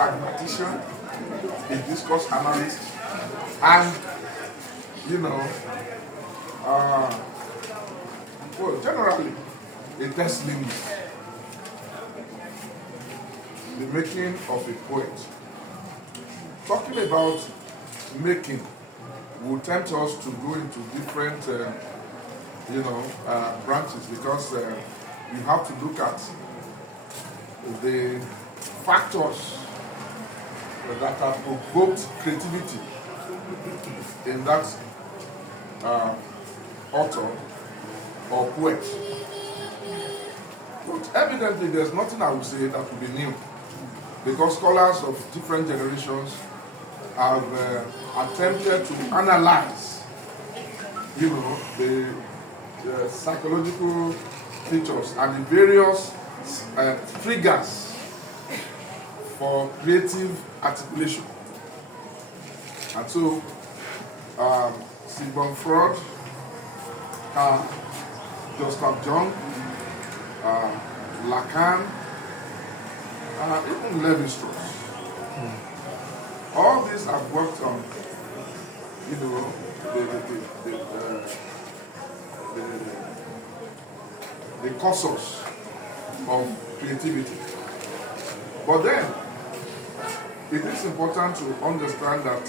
pragmatician, a discourse analyst, and well, generally, a test linguist. The making of a poet. Talking about making will tempt us to go into different, branches, because you have to look at the factors that have provoked creativity in that author or poet. But evidently, there's nothing I would say that will be new, because scholars of different generations have attempted to analyze, the psychological features and the various triggers for creative articulation. And so, Sigmund Freud, Gustav Jung, Lacan, even Levi-Strauss. All these have worked on, the causes of creativity. But then, it is important to understand that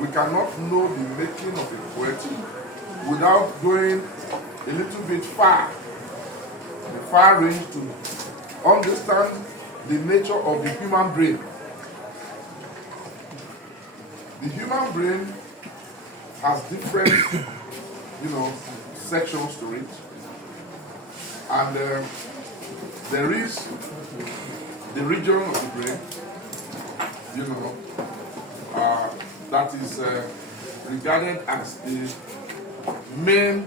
we cannot know the making of a poet without going a little bit far, the far range, to understand the nature of the human brain. The human brain has different, sections to it. And there is the region of the brain, that is regarded as the main,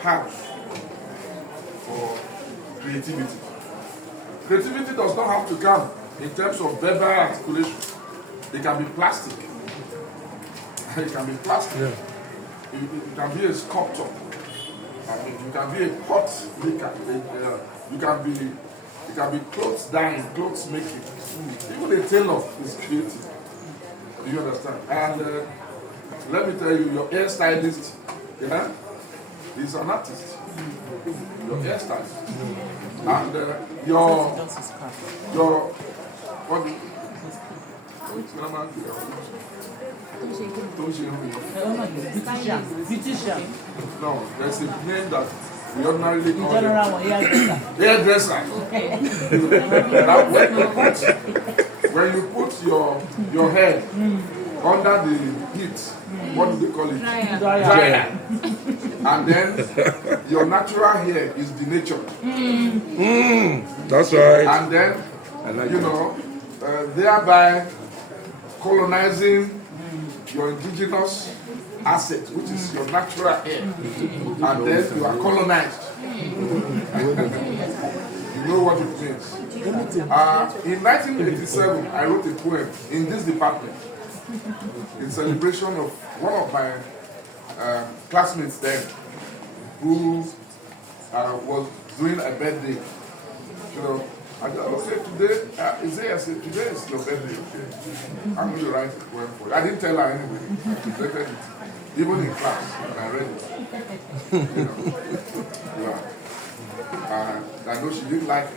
heart for creativity. Creativity does not have to come in terms of verbal articulation. It can be plastic. It can be plastic. Yeah. It can be a sculptor. You can be a pot maker. You can be clothes dyeing, clothes making. Even a tailor is creative. Do you understand? And let me tell you, your hairstylist, is an artist. Your hairstylist. And your what do you, no, there's a name that we ordinarily call hairdresser. When you put your head under the heat, what do they call it? Dryer. And then your natural hair is denatured. That's right. And then, thereby colonizing your indigenous asset, which is your natural hair. And then you are colonized. You know what it means. In 1987, I wrote a poem in this department in celebration of one of my classmates then, who was doing a birthday. I said, today, I said, today is your birthday, okay? I'm going to write a poem for you. I didn't tell her anyway. I presented it, even in class, and I read it. I know she didn't like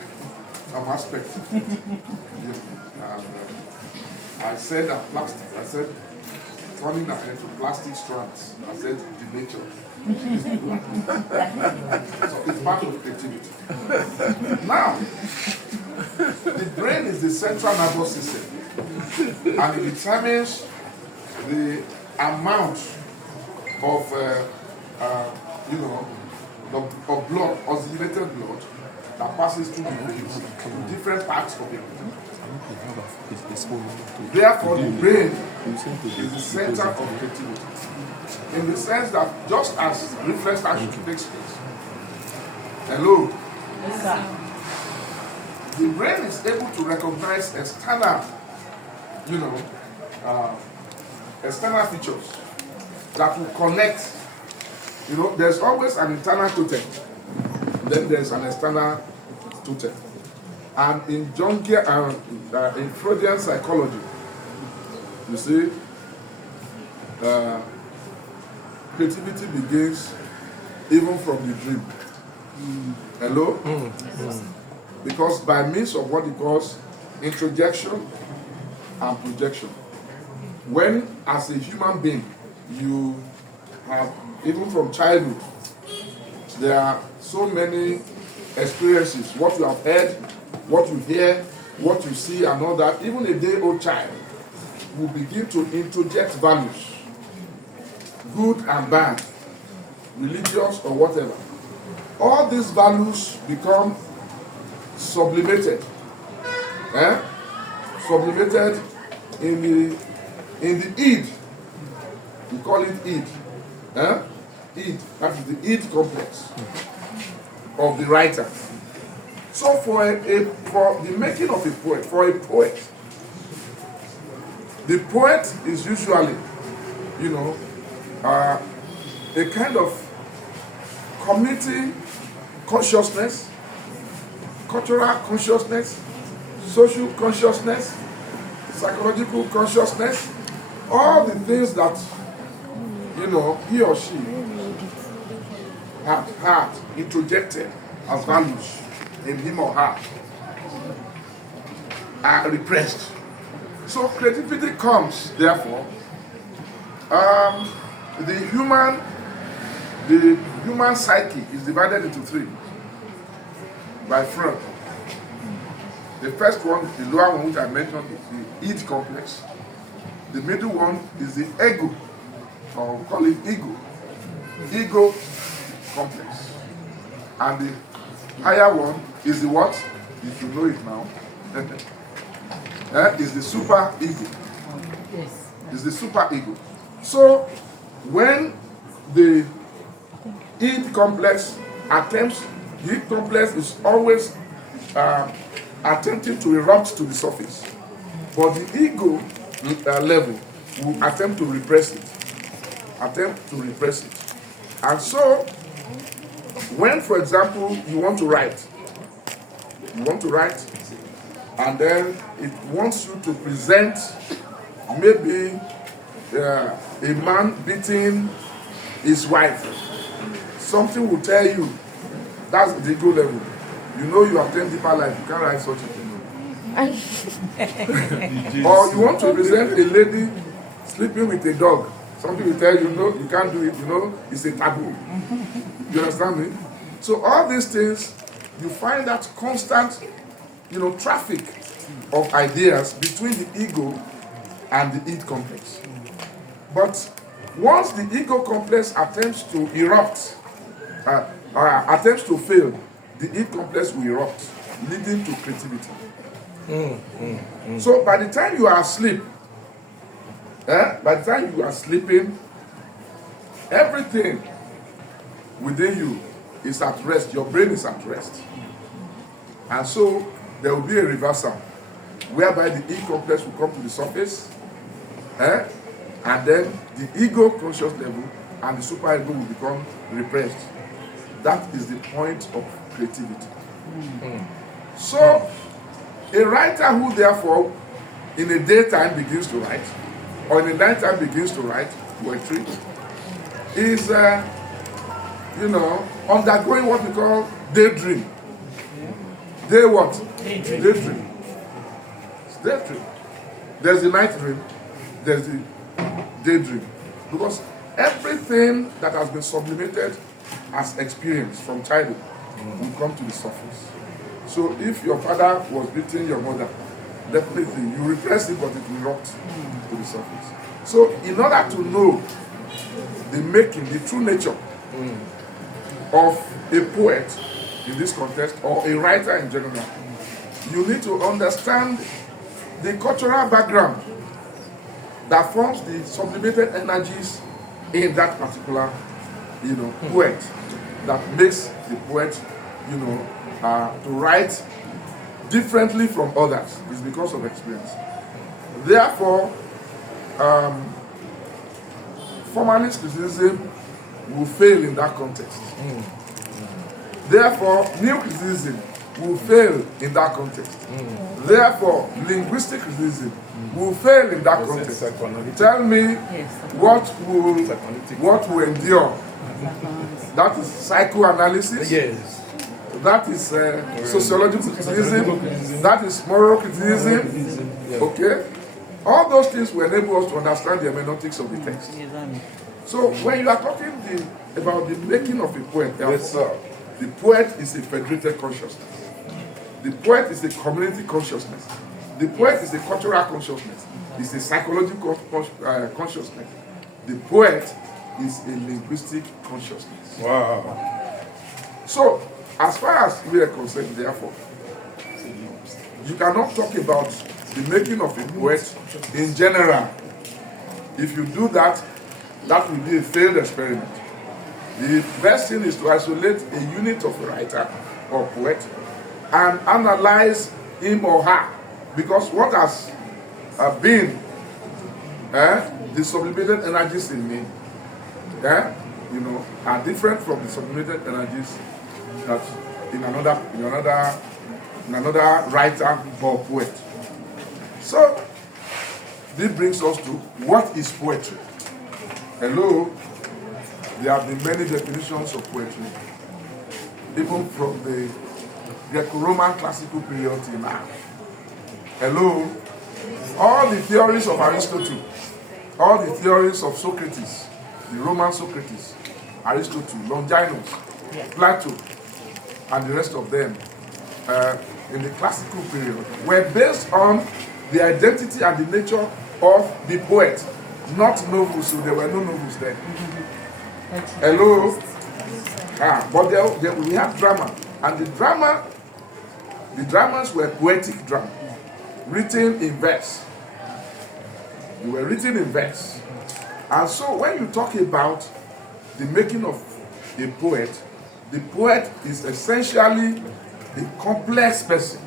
some aspect. I said that plastic. I said, turning that into plastic strands. I said, the nature. So it's part of creativity. Now, the brain is the central nervous system, and it determines the amount of, of blood, oxygenated blood, that passes through the veins to different parts of the brain. Therefore, the brain is the center of creativity, in the sense that just as reflex action takes place. Hello? Yes, sir. The brain is able to recognize external, external features that will connect. There's always an internal totem, then there's an external totem. And in Jungian in Freudian psychology, you see, creativity begins even from the dream. Hello? Because by means of what he calls introjection and projection, when as a human being you have, even from childhood, there are so many experiences, what you have heard, what you hear, what you see and all that. Even a day-old child will begin to introject values, good and bad, religious or whatever. All these values become sublimated. Sublimated in the id. We call it id. Id. That is the id complex of the writer. So for the making of a poet, for a poet, the poet is usually, a kind of community consciousness, cultural consciousness, social consciousness, psychological consciousness, all the things that he or she had introjected as values in him or her are repressed. So creativity comes, therefore, the human psyche is divided into three by Freud. The first one, the lower one which I mentioned, is the id complex. The middle one is the ego, or we call it ego complex. And the higher one is the what? If you know it now, is the super ego. Yes. Is the super ego. So when the id complex attempts, the id complex is always attempting to erupt to the surface, but the ego level will attempt to repress it. And so when, for example, you want to write, and then it wants you to present maybe a man beating his wife. Something will tell you that's the ego level. You have 10 deeper life, you can't write such a thing. Or you want to present a lady sleeping with a dog. Something will tell you, no, you can't do it, it's a taboo. You understand me? So all these things, you find that constant, traffic of ideas between the ego and the id complex. But once the ego complex attempts to erupt, attempts to fail, the id complex will erupt, leading to creativity. So by the time you are asleep, sleeping, everything within you is at rest. Your brain is at rest. And so there will be a reversal whereby the id complex will come to the surface, and then the ego conscious level and the super ego will become repressed. That is the point of creativity. So a writer who therefore in the daytime begins to write, or in the nighttime begins to write poetry, is undergoing what we call daydream. Day what? Daydream. It's daydream. There's the night dream, there's the daydream. Because everything that has been sublimated as experience from childhood will come to the surface. So if your father was beating your mother, definitely you repress it, but it will erupt to the surface. So in order to know the true nature of a poet in this context, or a writer in general, you need to understand the cultural background that forms the sublimated energies in that particular, poet, that makes the poet, to write differently from others. Is because of experience. Therefore, formalist criticism will fail in that context. Therefore, new criticism will fail in that context. Therefore, linguistic criticism will fail in that context. Tell me what will endure. That is psychoanalysis. Yes. That is sociological criticism. That is moral criticism. Okay? All those things will enable us to understand the hermeneutics of the text. So when you are talking about the making of a poet, Yes, sir. the poet is a federated consciousness. The poet is a community consciousness. The poet is a cultural consciousness. It's a psychological consciousness. The poet is a linguistic consciousness. Wow. So, as far as we are concerned, therefore, you cannot talk about the making of a poet in general. If you do that, that will be a failed experiment. The best thing is to isolate a unit of a writer or poet and analyze him or her, because what has been the sublimated energies in me, are different from the sublimated energies that in another writer or poet. So this brings us to what is poetry. Hello, there have been many definitions of poetry, even from the Greco-Roman classical period till now. Hello, all the theories of Aristotle, all the theories of Socrates, the Roman Socrates, Aristotle, Longinus, Plato, and the rest of them in the classical period were based on the identity and the nature of the poet, not novels, so there were no novels then. Hello? But we have drama, and the dramas were poetic drama, written in verse. They were written in verse. And so when you talk about the making of a poet, the poet is essentially a complex person.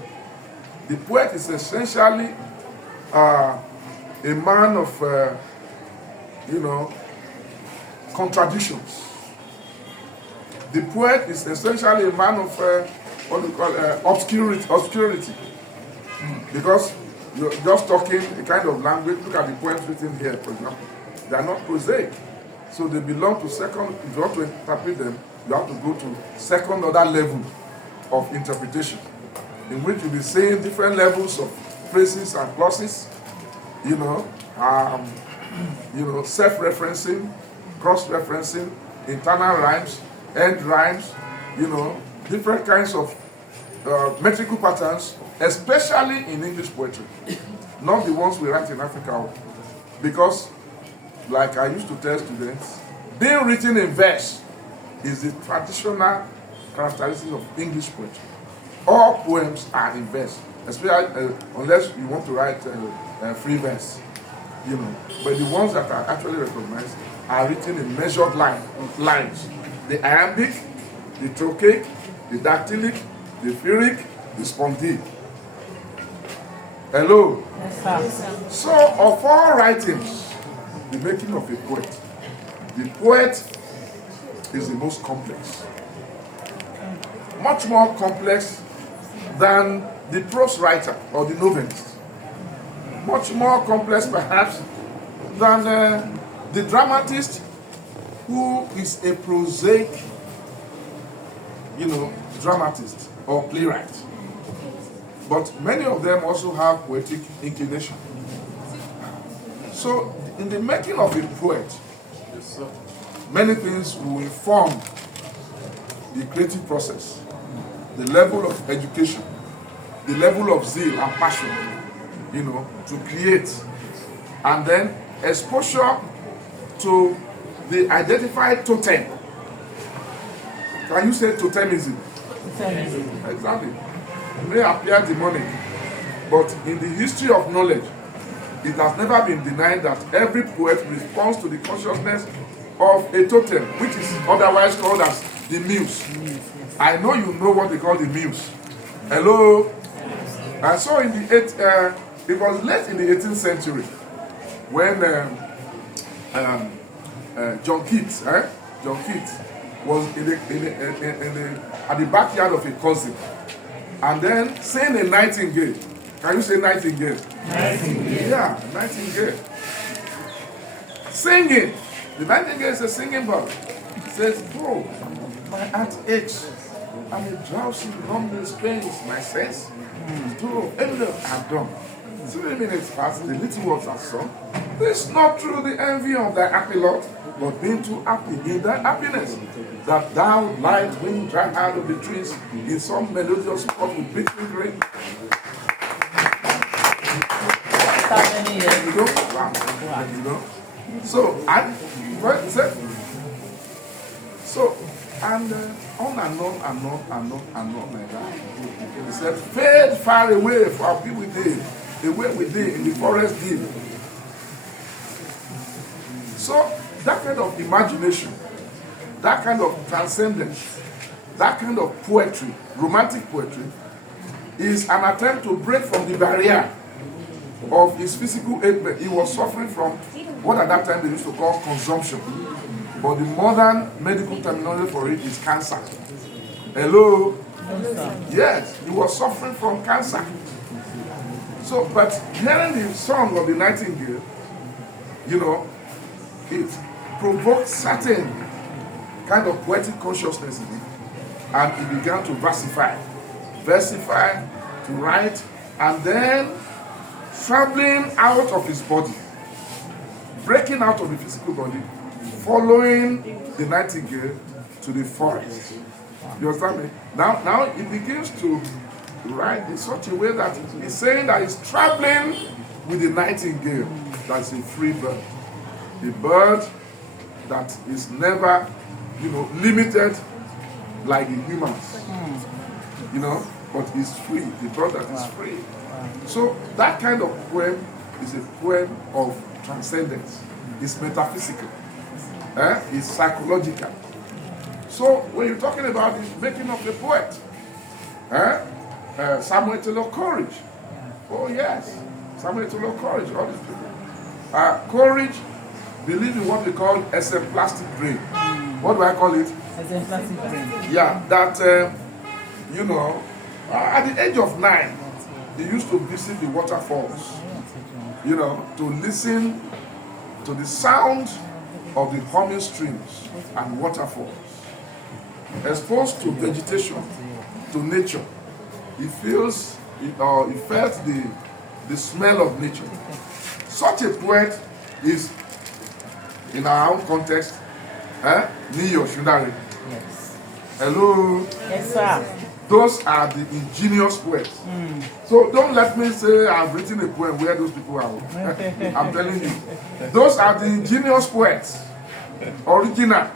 The poet is essentially a man of, contradictions. The poet is essentially a man of, obscurity. Because you're just talking a kind of language. Look at the poems written here, for example. They are not prosaic. So they belong to second, if you want to interpret them, you have to go to second order level of interpretation, in which you'll be saying different levels of phrases and clauses, self-referencing, cross-referencing, internal rhymes, end rhymes, different kinds of metrical patterns, especially in English poetry, not the ones we write in Africa. Because, like I used to tell students, being written in verse is the traditional characteristic of English poetry. All poems are in verse, especially unless you want to write free verse, But the ones that are actually recognized are written in measured lines. The iambic, the trochaic, the dactylic, the pyrrhic, the spondic. Hello? Yes, sir. So, of all writings, the making of a poet, the poet is the most complex. Much more complex than the prose writer or the novelist. Much more complex, perhaps, than the dramatist who is a prosaic, dramatist or playwright. But many of them also have poetic inclination. So, in the making of a poet, many things will inform the creative process, the level of education, the level of zeal and passion, to create, and then exposure to the identified totem. Can you say totemism? Exactly. It may appear demonic, but in the history of knowledge, it has never been denied that every poet responds to the consciousness of a totem, which is otherwise called as the muse. I know you know what they call the muse. Hello? And so it was late in the 18th century when John Keats was at the backyard of a cousin, And then sing a nightingale. Can you say nightingale? Nightingale. Yeah, nightingale. Singing. The nightingale is a singing bird. It says, "Oh, my heart aches. I'm a drowsy, numbness pains my sense. Oh, I'm done. 3 minutes past, the little ones are sung. This not through the envy of thy happy lot, but being too happy in thy happiness, that thou light wind dry out of the trees in some melodious spot with beating grain." You know? Wow. You know? So, and what is it? So, and on and on and on and on and on like that. He said, "Fade far away, for I'll be with thee, away with thee in the forest deep." So, that kind of imagination, that kind of transcendence, that kind of poetry, romantic poetry, is an attempt to break from the barrier of his physical ailment. He was suffering from what at that time they used to call consumption. But the modern medical terminology for it is cancer. Hello? Yes, he was suffering from cancer. So, but hearing the song of the nightingale, you know, it provoked certain kind of poetic consciousness in him. And he began to versify, to write, and then traveling out of his body, breaking out of the physical body, following the nightingale to the forest. You understand me? Now he begins to write in such a way that he's saying that he's traveling with the nightingale. That's a free bird. A bird that is never, limited like the humans. But is free. The bird that is free. So that kind of poem is a poem of transcendence. It's metaphysical. It's psychological. So when you're talking about the making of a poet, Samuel Taylor Coleridge. Oh yes, Samuel Taylor Coleridge, all these people. Coleridge believe in what we call exemplastic brain. What do I call it? Exemplastic brain. Yeah, that, at the age of 9, he used to visit the waterfalls, to listen to the sound of the humming streams and waterfalls. Exposed to vegetation, to nature, he felt the smell of nature. Such a poet is, in our own context, Niyo Shundari. Yes. Hello? Yes, sir. Those are the ingenious poets. So don't let me say I've written a poem where those people are. I'm telling you. Those are the ingenious poets. Original.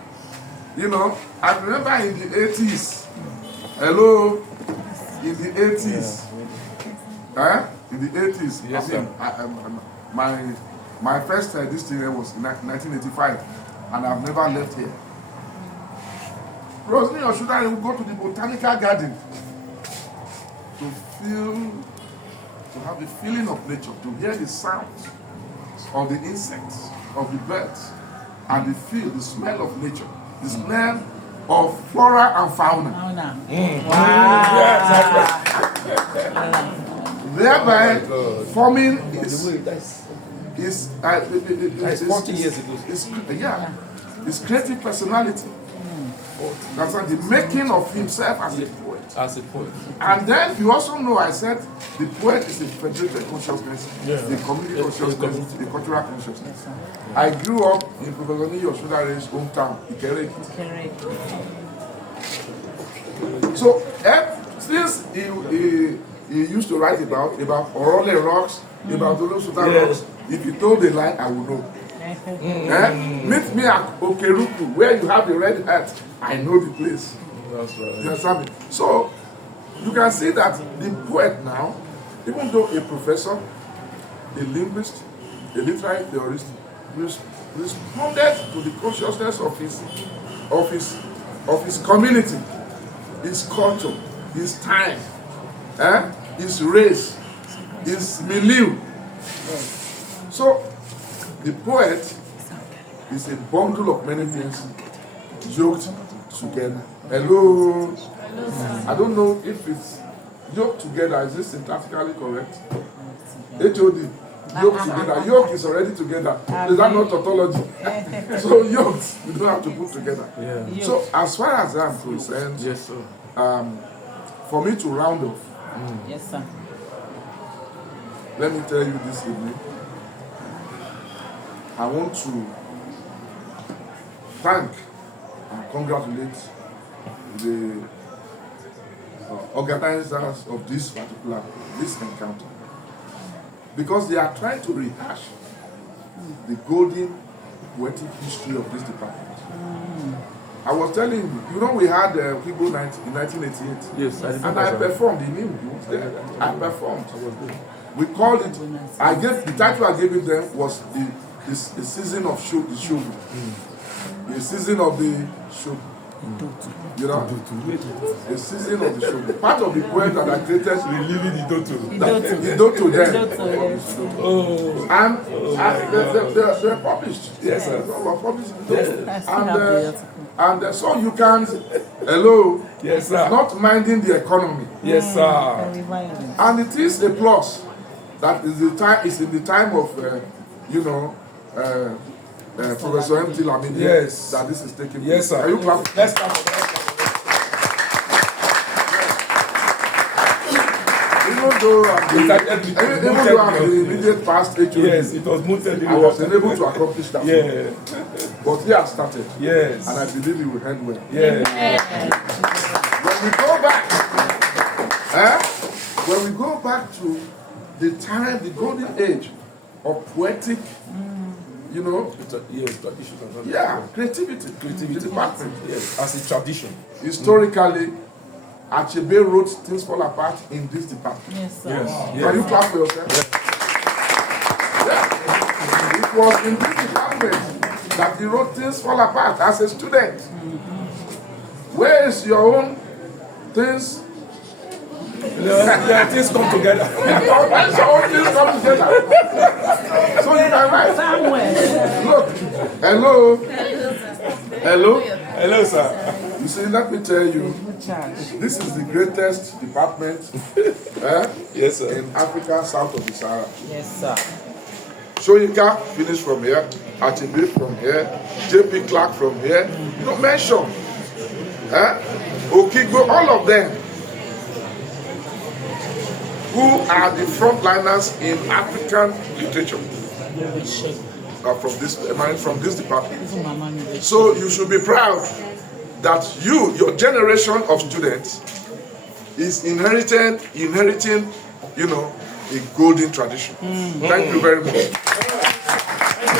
I remember in the 80s. Hello? In the 80s. In the 80s. Yes, my first this thing was in 1985. And I've never left here. Rosemary or should I go to the botanical garden to have the feeling of nature, to hear the sounds of the insects, of the birds, and the smell of nature, the smell of flora and fauna. Thereby forming his 40 years ago. His creative personality. That's the making of himself as a poet. And then you also know, I said, the poet is a federated consciousness, the community consciousness, the cultural consciousness. I grew up in Professor Niyo Shundare's hometown, Ikere. So, since he used to write about Orole rocks, about Dolosuta rocks, if he told a lie, I would know. Meet me at Okeruku, where you have the red hat. I know the place. That's right. You understand me? So, you can see that the poet now, even though a professor, a linguist, a literary theorist, responded to the consciousness of his community, his culture, his time, his race, his milieu. So, the poet is a bundle of many things yoked together. Hello? I don't know if it's yoke together, is this syntactically correct? HOD. Yoke together. Yoke is already together. Is that not tautology? So yokes, you don't have to put together. Yeah. So as far as I'm concerned, Yes, sir. for me to round off, Yes, sir. let me tell you this evening, I want to thank and congratulate the organizers of this encounter, because they are trying to rehash the golden poetic history of this department. I was telling you, we had Okigbo in 1988. Yes, I remember. And I performed. He knew he was there. I performed. We called it. The title I gave it then was the season of the show. The season of the show. You know, the season of the show. Part of the poem that I created, Reliving the the Doto then. And they're published. Yes, sir. They were published. Yes. And so you can, hello, Yes, sir. not minding the economy. Yes, sir. And it is a plus that is in the time of, Professor M.T. Lamidi, Yes. that this is taking place. Yes, sir. Are you clapping? Let's clap for that. Even though I'm the immediate past HOD, Yes, it was mooted. I was unable to accomplish that. Yeah. But he has started. Yes. And I believe he will end well. Yeah. When we go back to the time, the golden age of poetic, Yes, tradition. creativity, the department. Yes, as a tradition. Historically, Achebe wrote Things Fall Apart in this department. Yes, sir. Yes. Can you clap for yourself? Yeah. It was in this department that he wrote Things Fall Apart as a student. Where is your own things? Things come together. Where is your own things come together? So you can write. Somewhere. Look, hello. Hello, sir. You see, let me tell you, this is the greatest department Yes, sir. in Africa south of the Sahara. Yes, sir. Soyinka finished from here, Achebe from here, JP Clark from here. Mention. Okigbo, all of them who are the frontliners in African literature from this department. So you should be proud that your generation of students is inheriting, a golden tradition. Thank you very much.